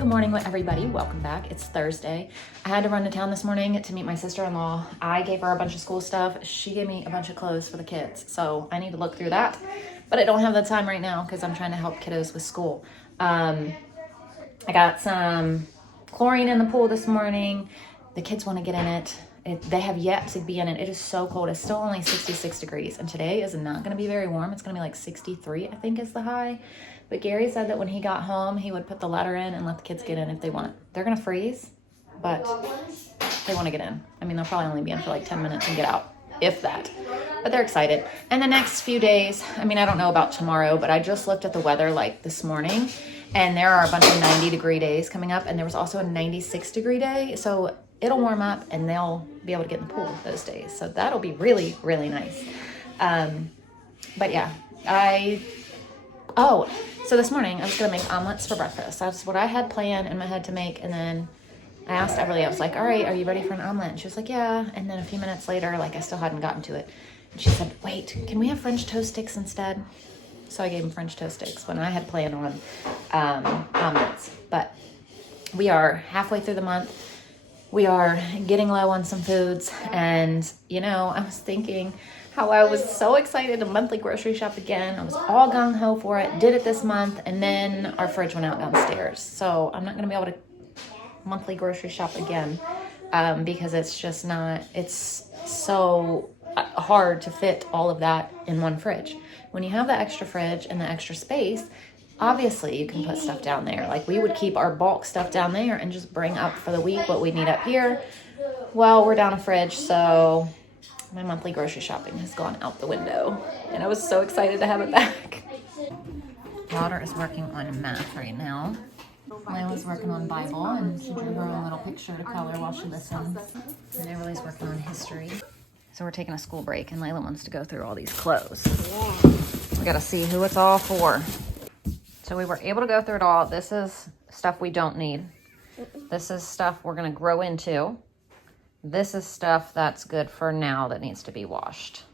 Good morning, everybody. Welcome back. It's Thursday. I had to run to town this morning to meet my sister-in-law. I gave her a bunch of school stuff. She gave me a bunch of clothes for the kids. So I need to look through that, but I don't have the time right now because I'm trying to help kiddos with school. I got some chlorine in the pool this morning. The kids want to get in it. They have yet to be in it. It is so cold. It's still only 66 degrees. And today is not going to be very warm. It's going to be like 63, I think is the high. But Gary said that when he got home, he would put the ladder in and let the kids get in if they want. They're going to freeze, but they want to get in. I mean, they'll probably only be in for like 10 minutes and get out, if that. But they're excited. And the next few days, I mean, I don't know about tomorrow, but I just looked at the weather like this morning, and there are a bunch of 90-degree days coming up, and there was also a 96-degree day. So it'll warm up, and they'll be able to get in the pool those days. So that'll be really, really nice. But yeah, so this morning I was going to make omelets for breakfast. That's what I had planned in my head to make. And then I asked Everly, I was like, all right, are you ready for an omelet? And she was like, yeah. And then a few minutes later, like I still hadn't gotten to it. And she said, wait, can we have French toast sticks instead? So I gave him French toast sticks when I had planned on omelets. But we are halfway through the month. We are getting low on some foods. And, you know, I was thinking how I was so excited to monthly grocery shop again. I was all gung-ho for it, did it this month, and then our fridge went out downstairs. So I'm not going to be able to monthly grocery shop again because it's just not, it's so hard to fit all of that in one fridge. When you have the extra fridge and the extra space, obviously you can put stuff down there. Like we would keep our bulk stuff down there and just bring up for the week what we need up here. Well, we're down a fridge, so my monthly grocery shopping has gone out the window, and I was so excited to have it back. Daughter is working on math right now. Layla's working on Bible, and she drew her own little picture to color while she listens. And Everly's working on history. So we're taking a school break, and Layla wants to go through all these clothes. We got to see who it's all for. So we were able to go through it all. This is stuff we don't need. This is stuff we're going to grow into. This is stuff that's good for now that needs to be washed.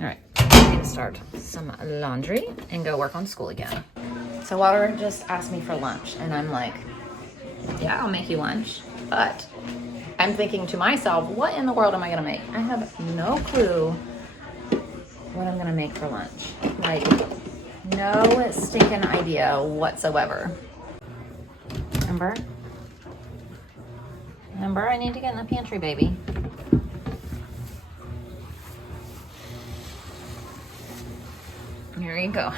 All right, we need to start some laundry and go work on school again. So Walter just asked me for lunch, and I'm like, yeah, I'll make you lunch. But I'm thinking to myself, what in the world am I gonna make? I have no clue what I'm gonna make for lunch. Like, no stinking idea whatsoever. Remember, I need to get in the pantry, baby. Here you go.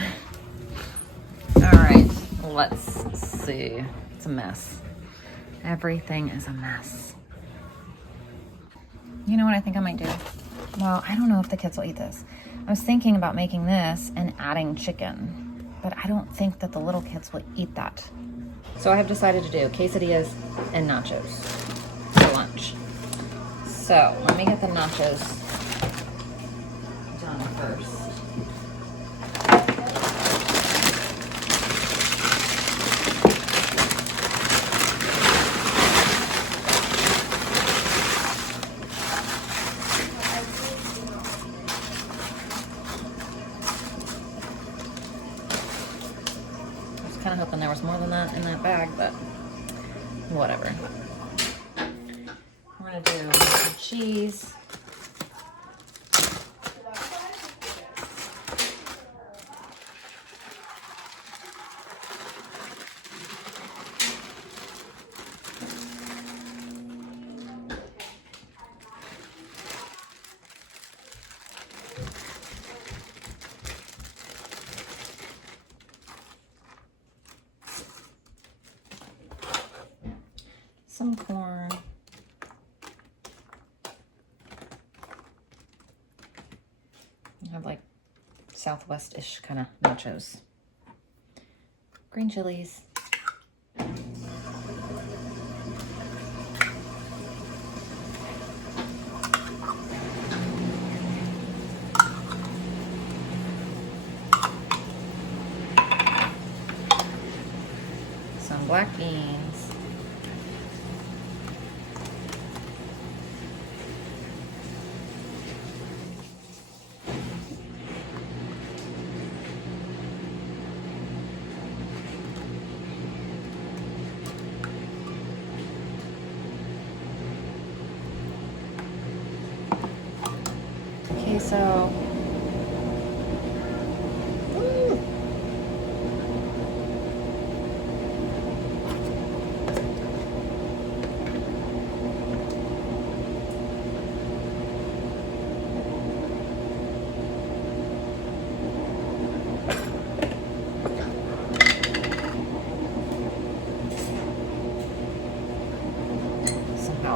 All right, let's see. It's a mess. Everything is a mess. You know what I think I might do? Well, I don't know if the kids will eat this. I was thinking about making this and adding chicken, but I don't think that the little kids will eat that. So I have decided to do quesadillas and nachos for lunch. So let me get the nachos done first. Kind of hoping there was more than that in that bag, but whatever. We're gonna do some cheese. Some corn. I have like Southwest-ish kind of nachos. Green chilies. Some black beans.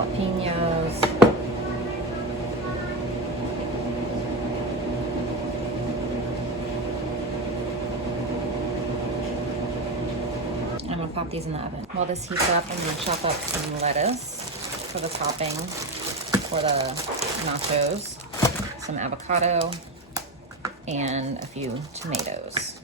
jalapenos. I'm gonna pop these in the oven. While this heats up, I'm gonna chop up some lettuce for the topping for the nachos, some avocado, and a few tomatoes.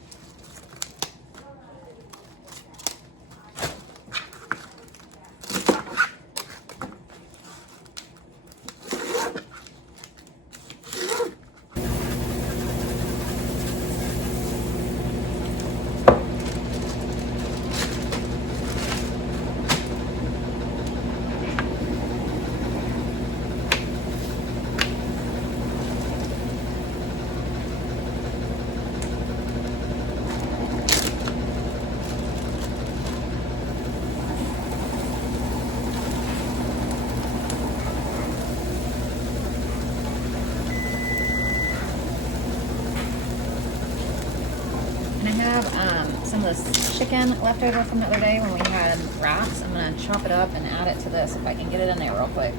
I have some of this chicken left over from the other day when we had wraps. I'm going to chop it up and add it to this if I can get it in there real quick.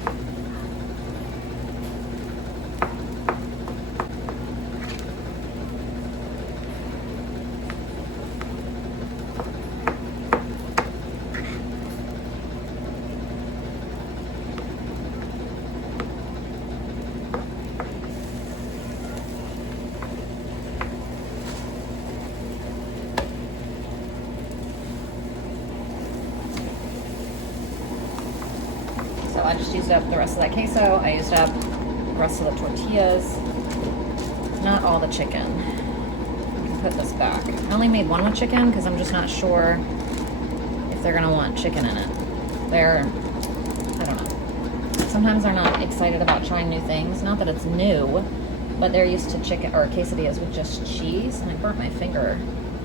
So I just used up the rest of that queso. I used up the rest of the tortillas. Not all the chicken. I can put this back. I only made one with chicken because I'm just not sure if they're gonna want chicken in it. I don't know. Sometimes they're not excited about trying new things. Not that it's new, but they're used to chicken or quesadillas with just cheese. And I burnt my finger.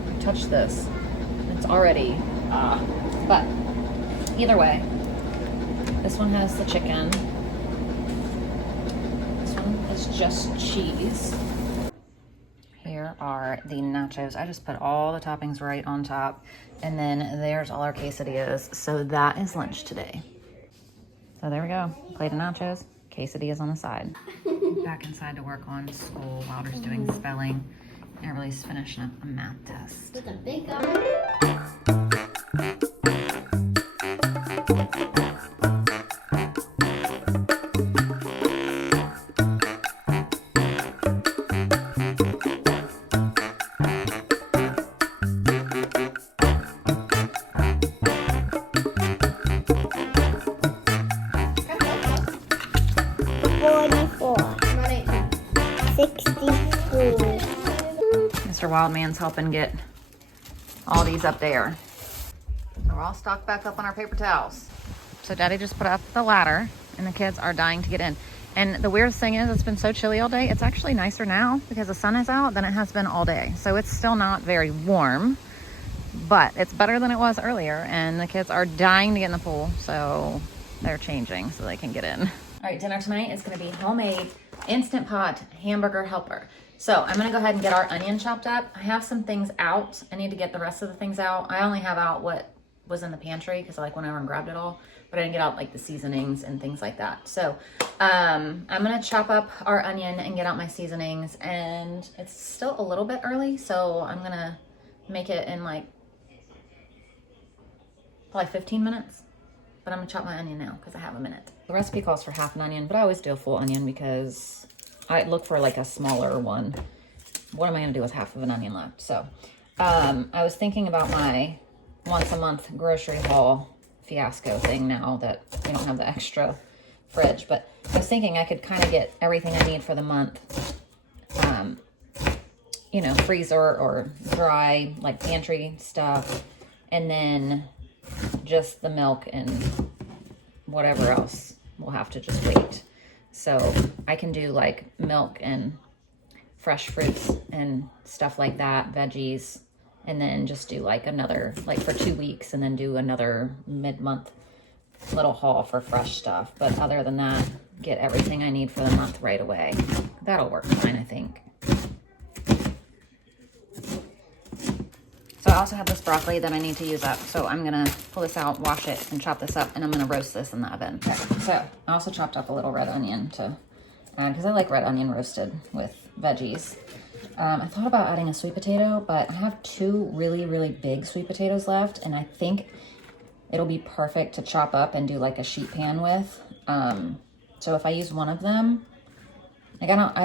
I touched this. It's already, but either way. This one has the chicken. This one is just cheese. Here are the nachos. I just put all the toppings right on top. And then there's all our quesadillas. So that is lunch today. So there we go. Plate of nachos, quesadillas on the side. Back inside to work on school. Wilder's doing spelling. Everybody's finishing up a math test. With a big Mr. Wildman's helping get all these up there. So we're all stocked back up on our paper towels. So Daddy just put up the ladder and the kids are dying to get in. And the weirdest thing is it's been so chilly all day. It's actually nicer now because the sun is out than it has been all day. So it's still not very warm, but it's better than it was earlier. And the kids are dying to get in the pool. So they're changing so they can get in. All right, dinner tonight is gonna be homemade Instant Pot hamburger helper. So I'm gonna go ahead and get our onion chopped up. I have some things out. I need to get the rest of the things out. I only have out what was in the pantry because I like went over and grabbed it all, but I didn't get out like the seasonings and things like that. So I'm gonna chop up our onion and get out my seasonings, and it's still a little bit early, so I'm gonna make it in like probably 15 minutes. But I'm gonna chop my onion now because I have a minute. The recipe calls for half an onion, but I always do a full onion because I look for like a smaller one. What am I gonna do with half of an onion left? So I was thinking about my once a month grocery haul fiasco thing now that we don't have the extra fridge, but I was thinking I could kind of get everything I need for the month, you know, freezer or dry, like pantry stuff, and then just the milk and whatever else will have to just wait. So I can do like milk and fresh fruits and stuff like that, veggies, and then just do like another, like for 2 weeks, and then do another mid-month little haul for fresh stuff. But other than that, get everything I need for the month right away. That'll work fine, I think. So I also have this broccoli that I need to use up. So I'm gonna pull this out, wash it, and chop this up, and I'm gonna roast this in the oven. So I also chopped up a little red onion to add, because I like red onion roasted with veggies. I thought about adding a sweet potato, but I have 2 really, really big sweet potatoes left, and I think it'll be perfect to chop up and do like a sheet pan with. So if I use one of them, like I don't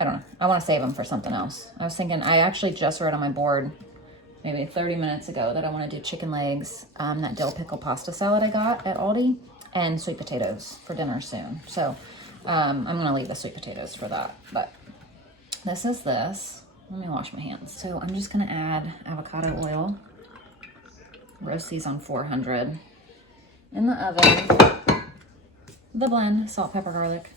know. I want to save them for something else. I was thinking, I actually just wrote on my board maybe 30 minutes ago that I want to do chicken legs, that dill pickle pasta salad I got at Aldi, and sweet potatoes for dinner soon. So I'm going to leave the sweet potatoes for that. But this is this. Let me wash my hands. So I'm just going to add avocado oil. Roast these on 400 in the oven. The blend, salt, pepper, garlic.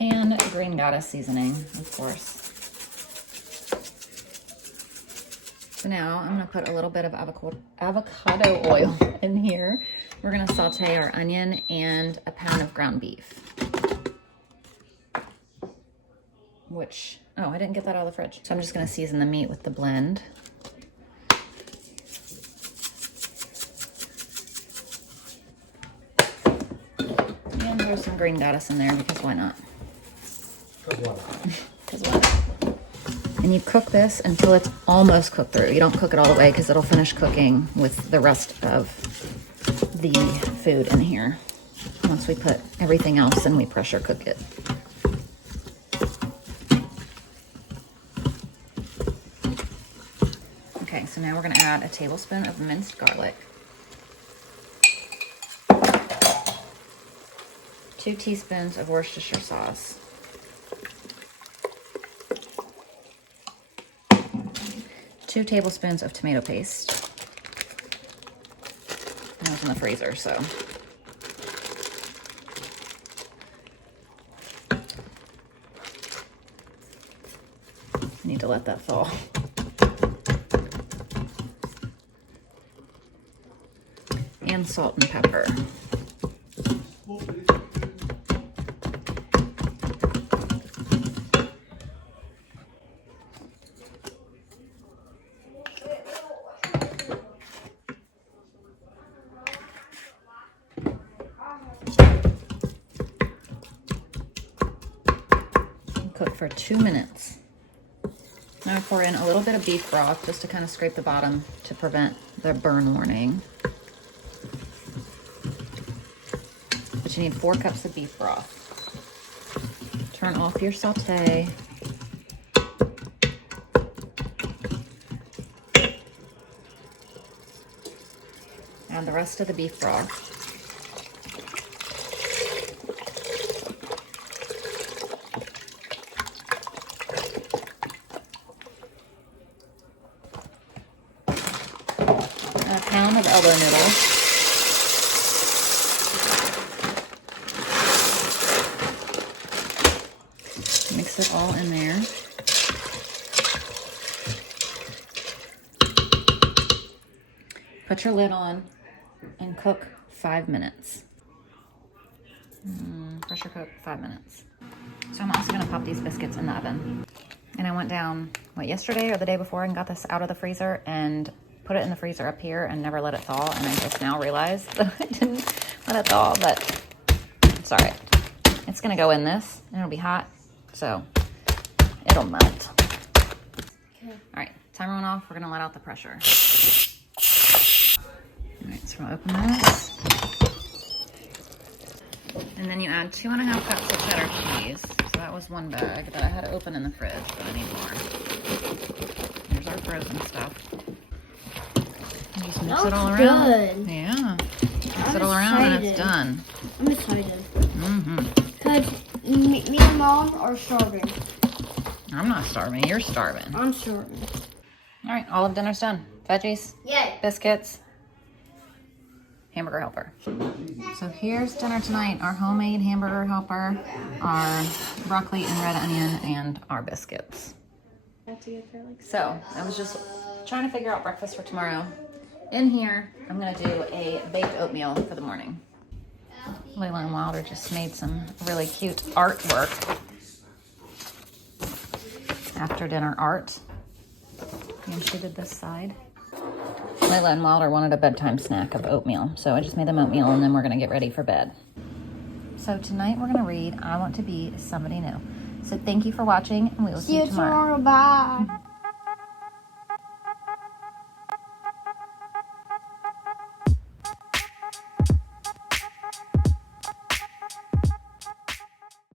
And green goddess seasoning, of course. So now I'm gonna put a little bit of avocado oil in here. We're gonna saute our onion and a pound of ground beef. Which, oh, I didn't get that out of the fridge. So I'm just gonna season the meat with the blend. And throw some green goddess in there, because why not? Because why not? And you cook this until it's almost cooked through. You don't cook it all the way, because it'll finish cooking with the rest of the food in here. Once we put everything else and we pressure cook it. Okay, so now we're gonna add a tablespoon of minced garlic, 2 teaspoons of Worcestershire sauce, 2 tablespoons of tomato paste. And it was in the freezer, so. I need to let that thaw. And salt and pepper. Cook for 2 minutes. Now I pour in a little bit of beef broth just to kind of scrape the bottom to prevent the burn warning. But you need 4 cups of beef broth. Turn off your saute. Add the rest of the beef broth. A pound of elbow noodles. Mix it all in there. Put your lid on and cook 5 minutes. Pressure cook 5 minutes. So I'm also gonna pop these biscuits in the oven. And I went down, yesterday or the day before, and got this out of the freezer and put it in the freezer up here and never let it thaw. And I just now realized that I didn't let it thaw, but it's all right. It's gonna go in this and it'll be hot, so it'll melt. Okay. All right, timer went off. We're gonna let out the pressure. All right, so we'll open this. And then you add 2.5 cups of cheddar cheese. So that was 1 bag that I had to open in the fridge, but I need more. Here's our frozen stuff. And just mix it all around. Good. Yeah. Mix it all around and it's done. I'm excited. Mm-hmm. Because me and Mom are starving. I'm not starving. You're starving. I'm starving. All right, all of dinner's done. Veggies, Yay. biscuits, hamburger helper. So here's dinner tonight. Our homemade hamburger helper, our broccoli and red onion, and our biscuits. So I was just trying to figure out breakfast for tomorrow. In here, I'm gonna do a baked oatmeal for the morning. Layla and Wilder just made some really cute artwork. after dinner art. And she did this side. Layla and Wilder wanted a bedtime snack of oatmeal, so I just made them oatmeal, and then we're gonna get ready for bed. So tonight we're gonna read I Want to Be Somebody New. So thank you for watching, and we will see you tomorrow. Bye.